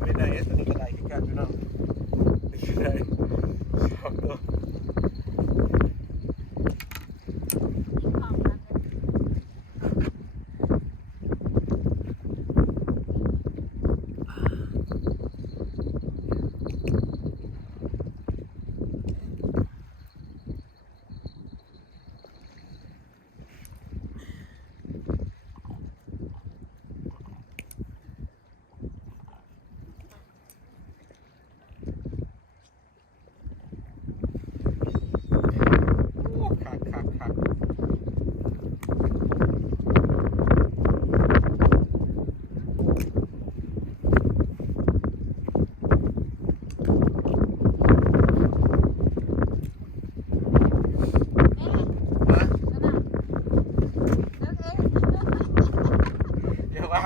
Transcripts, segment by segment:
ไม่ได้ตัวนี้ก็ได้คือกันพี่น้องไม่ได้สองตัว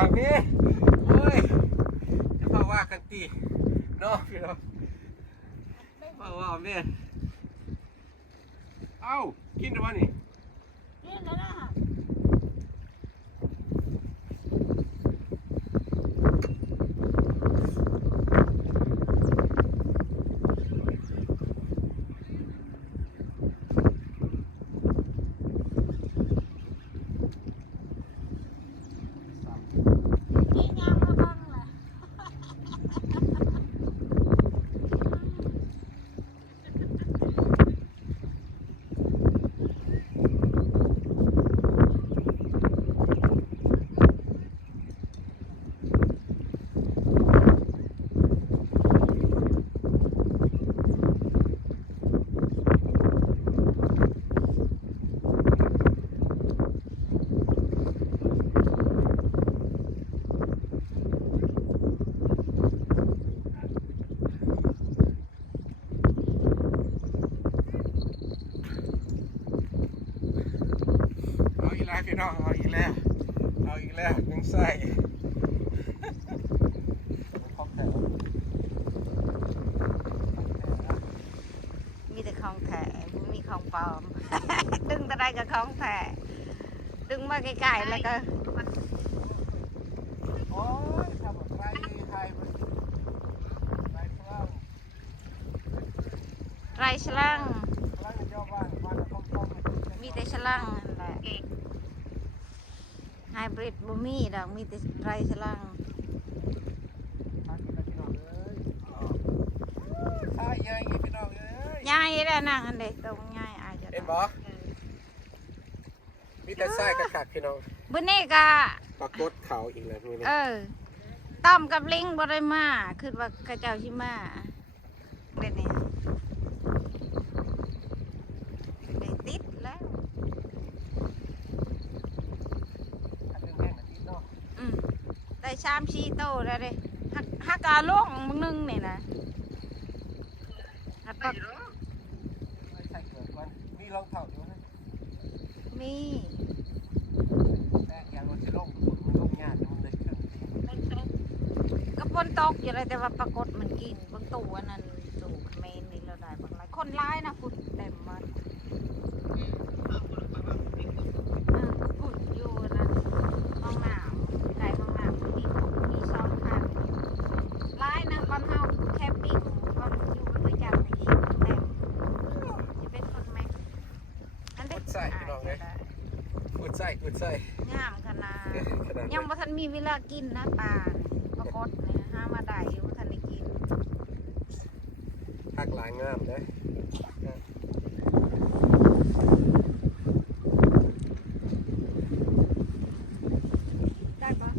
ทางนี้โอ้ยจะพาว่ากันตีเนาะพี่น้องพาว่าแม่เอ้ากินหรือเปล่านี่กินแล้วนะพี่น้องเอาอีกแล้วยังใส่มีแต่ของแท้มีของปลอม ดึงตะไดกับของแท้ดึงมาไกลๆแล้วก็โอ้ยทำอะไรไทยไรฉลังมี มี แต่ฉลังนั่นแหละไฮบริดบ่มีดอกมีแต่ไรฉลังใช่ยังพี่น้องเอ้ยย่ายแล้วนั่งอันเด็กตรงย่ายอาจจะเห็นบ่มีแต่ไส้กระขักพี่น้องบุนี่กะปรากฏเขาอีกแล้วนี่ต้อมกับลิงบ่ได้มาคือว่ากระเจ้าชิมาเด็ดนี่ได้ติดแล้วได้ชามชีโตแล้วเด้ฮักกาล่งมึงนึงนี่นะฮักก็มีรองเท้าอยู่นะมีแต่อย่างมันจะลงมันลงยากมันเลยขึ้นก็ปนตกอยู่เลยแต่ว่าปรากฏมันกินบางตัวนั่นตู่เมนนี่เราได้บางไรคนร้ายนะคุณเต็มมันคุณอยู่นั่นห้องน้ำไก่ห้องน้ำมีซองพันร้ายนะวันเฮาแคมปิ้งวันอยู่บนประจันอย่างนี้เต็มจะเป็นคนไหมอันเด็กใส่พี่น้องเลยกุดใส่งามขนาดยังบ่ทันมีเวลากินนะปลาปรากฏเนี่ยห้ามาได้อยู่บ่ทันได้กินหักหลายงามเลยได้ปะ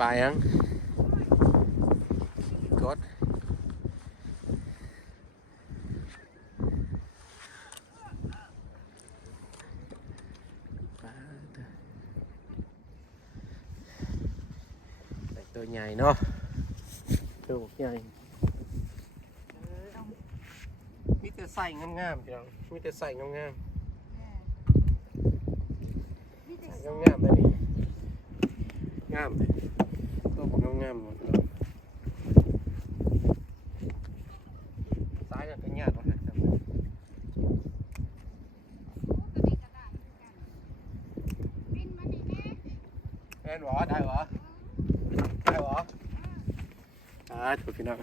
ปลายังกดปลา ตัวใหญ่เนาะตัวใหญ่มีแต่ใส่งามๆจังมีแต่ใส่งามๆงามเลยนี่งามเลยตัวบอกงามๆหมดเลยซ้ายกับกระยาดวะแม่นหรอได้หรอได้หรอถูกพี่น้อง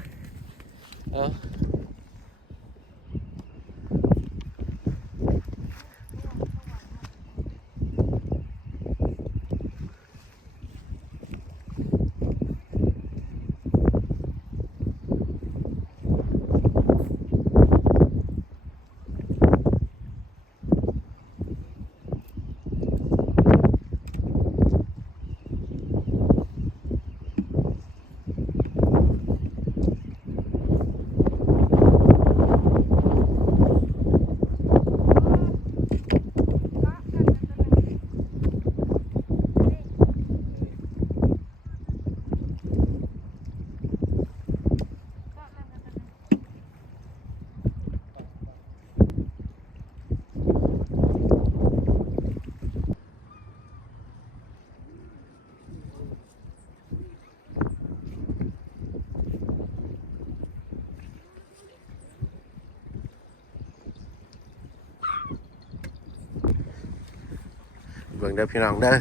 เบิ่งเด้อพี่น้องเด้อ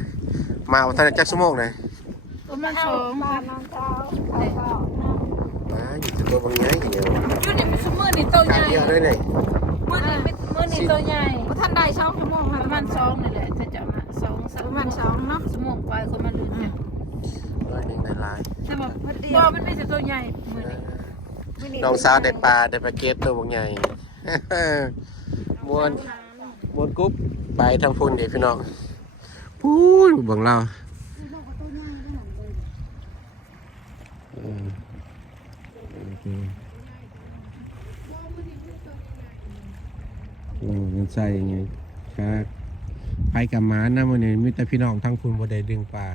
มาวันที่จักชั่วโมงเลย ประมาณ2บ้านน้องเจ้าอยู่ตัวบางใหญ่เดียว อยู่นี่มันมื้อนี่ตัวใหญ่ เดียวเลยนี่ มื้อนี่ตัวใหญ่บ่ทันได้2ชั่วโมงประมาณ2นี่แหละจะมา2ประมาณ2เนาะชั่วโมงไปคนมาลื่นจ้ะ1ในลาย แต่ว่าพอดีบ่มันมีแต่ตัวใหญ่มื้อนี้ น้องสาวได้ปลาได้ปลาเก็บตัวบางใหญ่มวนกรุ๊ปไปทางพุ่นดิพี่น้องพูดเบิ่งเรามันใส่ยังไงครับไปกับม้านะมันนี่มีแต่พี่น้องทั้งคุณบ่ได้ดึงปลา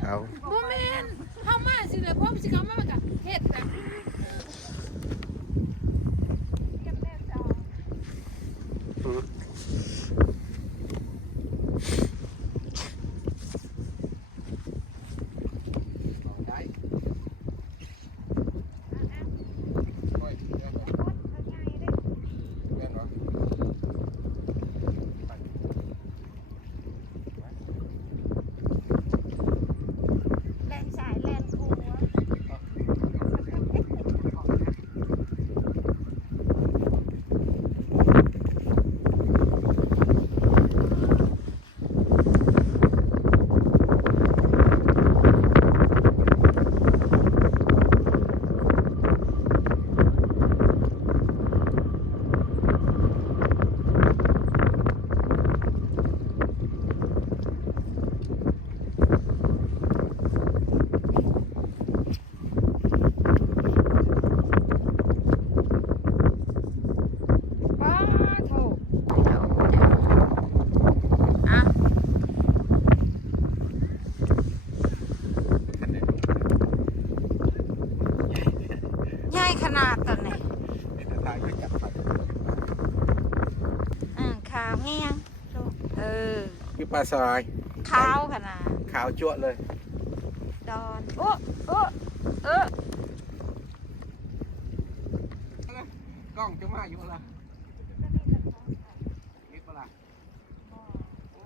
เขา บ่แม่นเฮามาสิเลยพร้อมสิเข้ามาก็เฮ็ดกันขนาดตอนนี้ขาวเงี้ยคือปลาสลาย ขาวขนาด ขาวจั่วเลย ดอนกล้องจะมาอยู่ละนิดเปล่าโอ้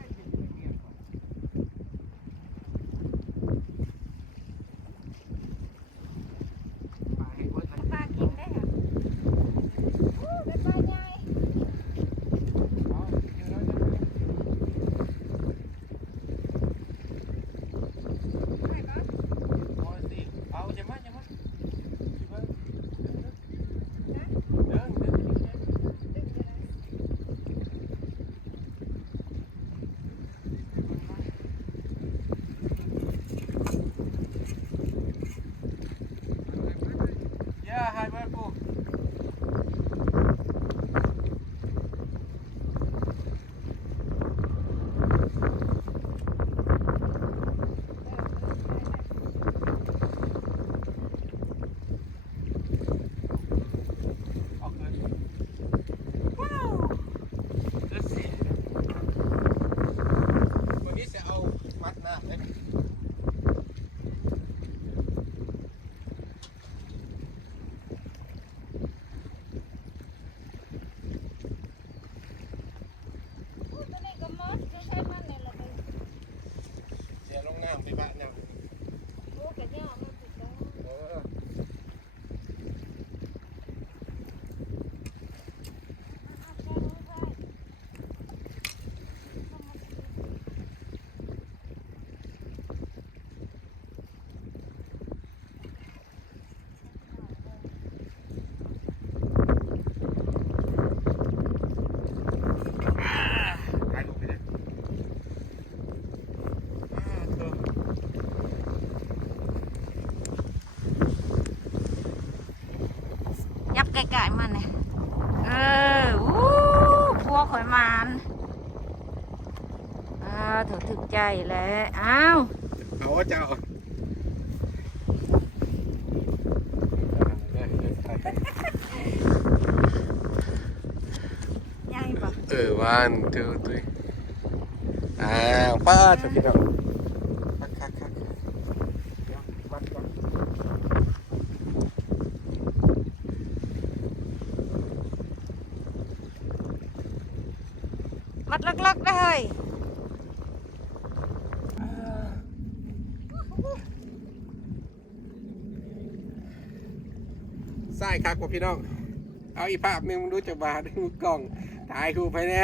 ยเงียบปลาให้เบิด ปลากินได้ค่ะเป็นปลาใหญ่ ใจแล้วอ้าว เอาว่าเจ้า ใหญ่ปะ วันทูตุยป้าชอบกินเอาคักเดี๋ยวมัดก่อน มัดลักๆได้เฮ้ย ใส่คักกว่าพี่น้องเอาอีกภาพหนึ่งมึงดูจากบาดูกล่องถ่ายรูปไปแน่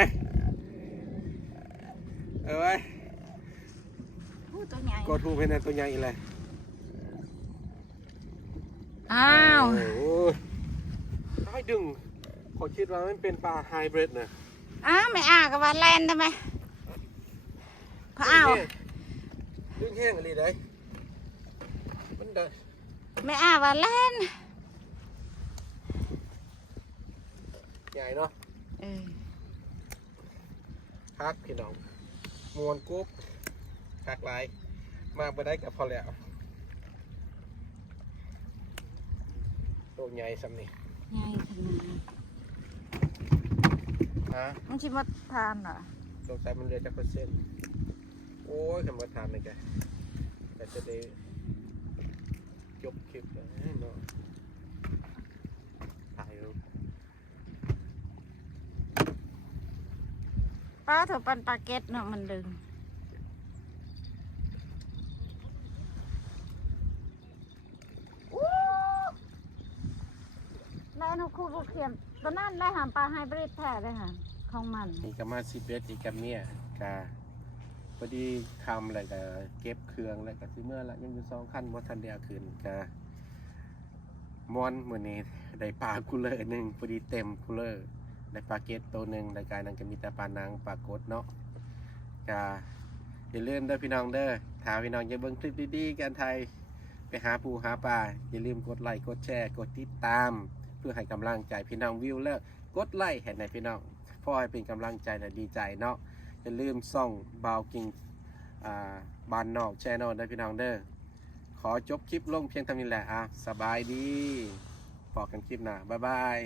ไว้ อู้ตัวใหญ่ กดรูปไปแน่ตัวใหญ่เลย อ้าว โอ้โหให้ดึงขอคิดว่ามันเป็นปลาไฮบริดนะ อ้าวไม่กับว่าแลนทำไมเขาอ้าว ดึงแห้งอะไรได้มันเด้อ ไม่ว่าแลน ใหญ่เนาะ เออ คักพี่น้องมวนกุ๊บคักหลายมากไปได้กับพอแล้วตัวใหญ่สำนี่ ใหญ่ขนาด ฮะ มันชิมาทานเหรอ สงสัยมันเรือจากเปอร์เซ็นต์โอ้ยคำว่าทานเลยแกแต่จะได้จบคลิปเลยเนาะถ่ายรูป ป้าเถอะปันปลาเก็ตเนาะมันดึงแม่นกคู่ลูกเขียมตอนนั้นได้หามปลาไฮบริดแท้เลยค่ะของมัน นี่ก็มา11อีกกับเมียกาพอดีทำอะไรก็เก็บเครื่องแล้วก็ซื้อเมื่อละยังอยู่2คันบ่ทันได้เอาคืนกามอนมื้อนี้ได้ปลาคูเลอร์หนึงพอดีเต็มคูเลอร์ได้ปลาเก็ตตัวหนึงรายการนั้นก็มีแต่ปลานางปลากดเนาะกาอย่าลืมเด้อพี่น้องเด้อถ้าพี่น้องอยากเบิ่งคลิปดีๆกันไทยไปหาปูหาปลาอย่าลืมกดไลค์กดแชร์กดติดตามเพื่อให้กำลังใจพี่น้องวิวแล้วกดไลค์ให้ในพี่น้องพอให้เป็นกำลังใจและดีใจเนาะอย่าลืมส่องบาวกิงบานนอกแชนอลได้พี่น้องเด้อขอจบคลิปลงเพียงเท่านี้แหละสบายดีพอกันคลิปหน้าบ๊ายบาย